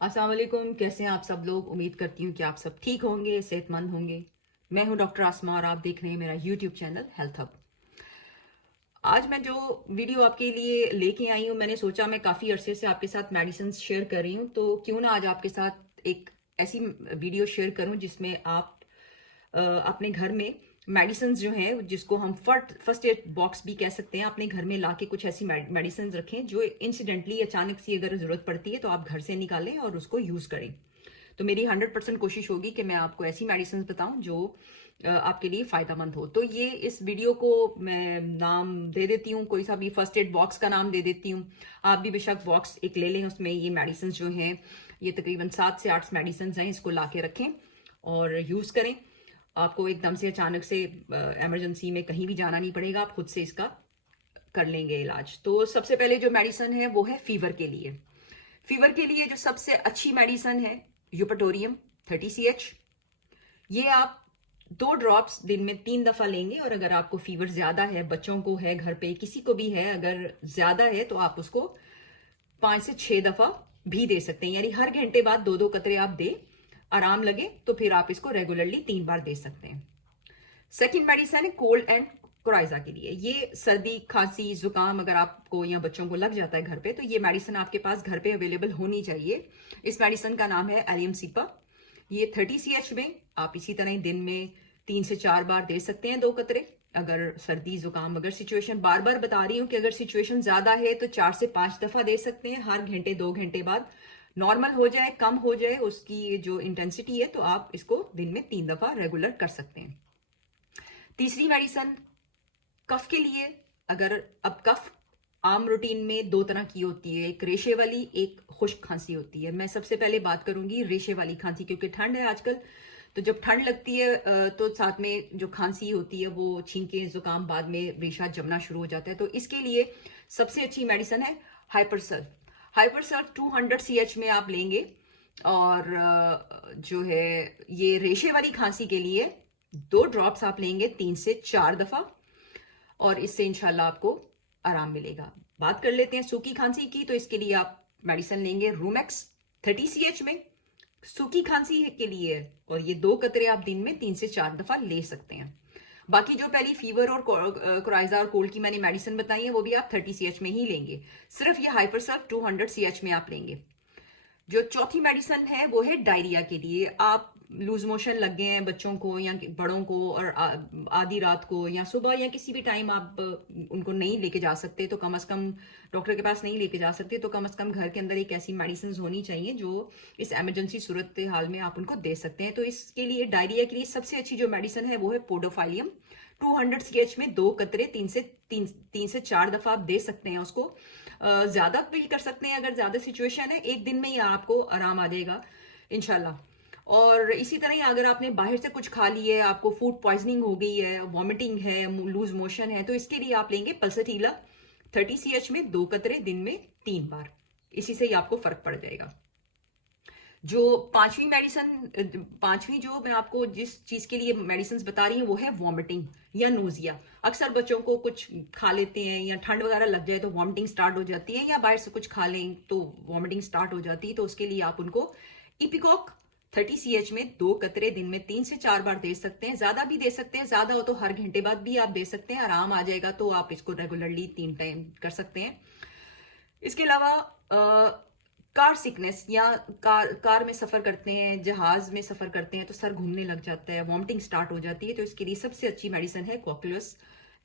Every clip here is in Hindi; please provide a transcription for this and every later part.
अस्सलाम वालेकुम। कैसे हैं आप सब लोग? उम्मीद करती हूँ कि आप सब ठीक होंगे, सेहतमंद होंगे। मैं हूँ डॉक्टर आसमा और आप देख रहे हैं मेरा यूट्यूब चैनल हेल्थ हब। आज मैं जो वीडियो आपके लिए लेके आई हूँ, मैंने सोचा मैं काफ़ी अरसे से आपके साथ मेडिसिन शेयर कर रही हूँ, तो क्यों ना आज आपके साथ एक ऐसी वीडियो शेयर करूँ जिसमें आप अपने घर में मेडिसिन जो हैं, जिसको हम फर्स्ट एड बॉक्स भी कह सकते हैं, अपने घर में लाके कुछ ऐसी मेडिसिन रखें जो इंसिडेंटली अचानक से अगर ज़रूरत पड़ती है तो आप घर से निकालें और उसको यूज़ करें। तो मेरी 100% कोशिश होगी कि मैं आपको ऐसी मेडिसिन बताऊं जो आपके लिए फ़ायदेमंद हो। तो ये इस वीडियो को मैं नाम दे देती हूँ, कोई सा भी फर्स्ट एड बॉक्स का नाम दे देती हूँ। आप भी बेशक बॉक्स एक ले लें, उसमें ये मेडिसिन जो हैं, ये तकरीबन 7 से 8 मेडिसिन हैं, इसको ला के रखें और यूज़ करें। आपको एकदम से अचानक से इमरजेंसी में कहीं भी जाना नहीं पड़ेगा, आप खुद से इसका कर लेंगे इलाज। तो सबसे पहले जो मेडिसिन है वो है फीवर के लिए। फीवर के लिए जो सबसे अच्छी मेडिसिन है यूपेटोरियम 30 CH। ये आप 2 ड्रॉप्स दिन में 3 दफा लेंगे, और अगर आपको फीवर ज्यादा है, बच्चों को है, घर पे किसी को भी है, अगर ज्यादा है तो आप उसको 5 से 6 दफा भी दे सकते हैं, यानी हर घंटे बाद 2-2 कतरे आप दे। आराम लगे तो फिर आप इसको रेगुलरली 3 बार दे सकते हैं। सेकेंड मेडिसिन है कोल्ड एंड कोराइजा के लिए। ये सर्दी खांसी जुकाम अगर आपको या बच्चों को लग जाता है घर पे, तो ये मेडिसिन आपके पास घर पे अवेलेबल होनी चाहिए। इस मेडिसिन का नाम है एलियम सीपा। ये 30 CH में आप इसी तरह दिन में 3 से 4 बार दे सकते हैं, 2 कतरे। अगर सर्दी जुकाम, अगर सिचुएशन, बार बार बता रही हूँ कि अगर सिचुएशन ज्यादा है तो 4 से 5 दफा दे सकते हैं, हर घंटे 2 घंटे बाद। नॉर्मल हो जाए, कम हो जाए उसकी जो इंटेंसिटी है, तो आप इसको दिन में 3 दफा रेगुलर कर सकते हैं। तीसरी मेडिसिन कफ के लिए। अगर अब कफ आम रूटीन में 2 तरह की होती है, एक रेशे वाली, एक खुश्क खांसी होती है। मैं सबसे पहले बात करूंगी रेशे वाली खांसी, क्योंकि ठंड है आजकल। तो जब ठंड लगती है तो साथ में जो खांसी होती है वो छींके जुकाम, बाद में रेशा जमना शुरू हो जाता है। तो इसके लिए सबसे अच्छी मेडिसिन है हाइपरसल्फ। हाइपरसल्फ 200 CH में आप लेंगे, और जो है ये रेशे वाली खांसी के लिए 2 ड्रॉप्स आप लेंगे 3 से 4 दफा, और इससे इंशाल्लाह आपको आराम मिलेगा। बात कर लेते हैं सूखी खांसी की। तो इसके लिए आप मेडिसिन लेंगे रूमेक्स 30 CH में, सूखी खांसी के लिए। और ये 2 कतरे आप दिन में 3 से 4 दफा ले सकते हैं। बाकी जो पहली फीवर और कोराइजा और कोल्ड की मैंने मेडिसिन बताई है, वो भी आप 30 CH में ही लेंगे। सिर्फ ये हाइपरसल्फ 200 CH में आप लेंगे। जो चौथी मेडिसिन है वो है डायरिया के लिए। आप लूज मोशन लग गए हैं बच्चों को या बड़ों को, और आधी रात को या सुबह या किसी भी टाइम आप उनको नहीं लेके जा सकते, तो कम से कम डॉक्टर के पास नहीं लेके जा सकते, तो कम से कम घर के अंदर एक ऐसी मेडिसिन होनी चाहिए जो इस इमरजेंसी सूरत हाल में आप उनको दे सकते हैं। तो इसके लिए डायरिया के लिए सबसे अच्छी जो मेडिसिन है वो है पोडोफाइलियम 200 CH में 2 कतरे 3 से 4 दफा आप दे सकते हैं उसको। ज्यादा भी कर सकते हैं अगर ज्यादा सिचुएशन है, एक दिन में ही आपको आराम आ जाएगा इंशाल्लाह। और इसी तरह अगर आपने बाहर से कुछ खा ली है, आपको फूड पॉइजनिंग हो गई है, वॉमिटिंग है, लूज मोशन है, तो इसके लिए आप लेंगे पल्सटीला 30 CH में 2 कतरे दिन में 3 बार। इसी से ही आपको फर्क पड़ जाएगा। जो पांचवी मेडिसिन, पांचवी जो मैं आपको जिस चीज के लिए मेडिसिन बता रही हूँ वो है वॉमिटिंग या नोजिया। अक्सर बच्चों को कुछ खा लेते हैं या ठंड वगैरह लग जाए तो वॉमिटिंग स्टार्ट हो जाती है, या बाहर से कुछ खा लें तो वॉमिटिंग स्टार्ट हो जाती है। तो उसके लिए आप उनको इपिकॉक 30 CH में 2 कतरे दिन में 3 से 4 बार दे सकते हैं। ज्यादा भी दे सकते हैं, ज्यादा हो तो हर घंटे बाद भी आप दे सकते हैं, आराम आ जाएगा। तो आप इसको रेगुलरली 3 टाइम कर सकते हैं। इसके अलावा कार सिकनेस, या कार में सफर करते हैं, जहाज में सफर करते हैं, तो सर घूमने लग जाता है, वॉमिटिंग स्टार्ट हो जाती है, तो इसके लिए सबसे अच्छी मेडिसिन है कॉकुलस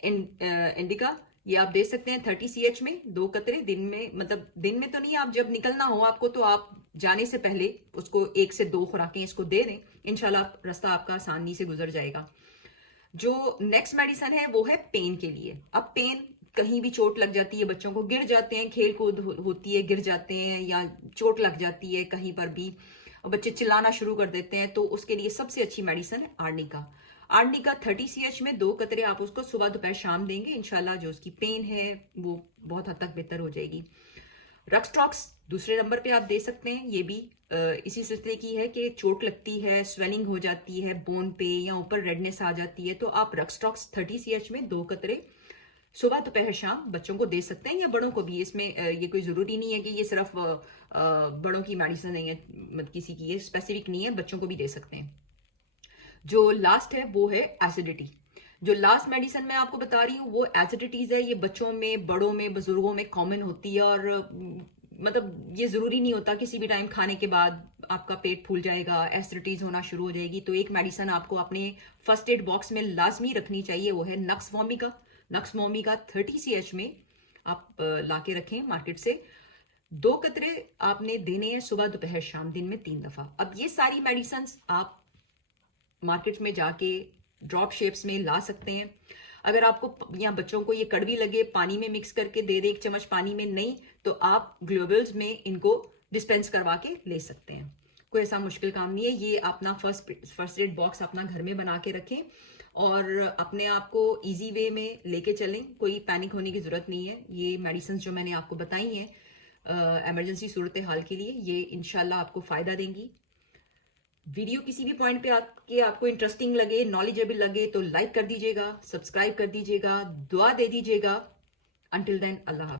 इंडिका। ये आप दे सकते हैं 30 CH में 2 कतरे दिन में, मतलब दिन में तो नहीं, आप जब निकलना हो आपको तो आप जाने से पहले उसको 1 से 2 खुराकें इसको दे दें, इंशाल्लाह रास्ता आपका आसानी से गुजर जाएगा। जो नेक्स्ट मेडिसिन है वो है पेन के लिए। अब पेन, कहीं भी चोट लग जाती है, बच्चों को गिर जाते हैं, खेल कूद होती है, गिर जाते हैं, या चोट लग जाती है कहीं पर भी, और बच्चे चिल्लाना शुरू कर देते हैं, तो उसके लिए सबसे अच्छी मेडिसिन है आर्निका। आर्निका 30 CH में 2 कतरे आप उसको सुबह दोपहर शाम देंगे, इंशाल्लाह जो उसकी पेन है वो बहुत हद तक बेहतर हो जाएगी। रक्सटॉक्स दूसरे नंबर पे आप दे सकते हैं। ये भी इसी सिलसिले की है कि चोट लगती है, स्वेलिंग हो जाती है बोन पे, या ऊपर रेडनेस आ जाती है, तो आप रक्सटॉक्स 30 CH में 2 कतरे सुबह दोपहर शाम बच्चों को दे सकते हैं या बड़ों को भी। इसमें ये कोई ज़रूरी नहीं है कि ये सिर्फ बड़ों की मेडिसिन नहीं है, मतलब किसी की ये स्पेसिफिक नहीं है, बच्चों को भी दे सकते हैं। जो लास्ट है वो है एसिडिटी। जो लास्ट मेडिसिन मैं आपको बता रही हूँ वो एसिडिटीज है। ये बच्चों में, बड़ों में, बुजुर्गों में कॉमन होती है और मतलब ये जरूरी नहीं होता किसी भी टाइम खाने के बाद आपका पेट फूल जाएगा, एसिडिटीज होना शुरू हो जाएगी। तो एक मेडिसिन आपको अपने फर्स्ट एड बॉक्स में लाजमी रखनी चाहिए, वो है nux vomica. Nux vomica 30 CH में आप ला के रखें मार्केट से। 2 कतरे आपने देने हैं सुबह दोपहर शाम, दिन में 3 दफा। अब ये सारी मेडिसिन आप मार्केट में जाके ड्रॉप शेप्स में ला सकते हैं। अगर आपको या बच्चों को ये कड़वी लगे, पानी में मिक्स करके दे दे 1 चम्मच पानी में, नहीं तो आप ग्लोबल्स में इनको डिस्पेंस करवा के ले सकते हैं। कोई ऐसा मुश्किल काम नहीं है। ये अपना फर्स्ट एड बॉक्स अपना घर में बना के रखें और अपने आप को इजी वे में लेके चलें। कोई पैनिक होने की जरूरत नहीं है। ये मेडिसिन जो मैंने आपको बताई हैं इमरजेंसी सूरत हाल के लिए, ये इंशाल्लाह आपको फायदा देंगी। वीडियो किसी भी पॉइंट पे आके आपको इंटरेस्टिंग लगे, नॉलेजेबल लगे तो लाइक कर दीजिएगा, सब्सक्राइब कर दीजिएगा, दुआ दे दीजिएगा। अंटिल देन, अल्लाह हाफ़िज़।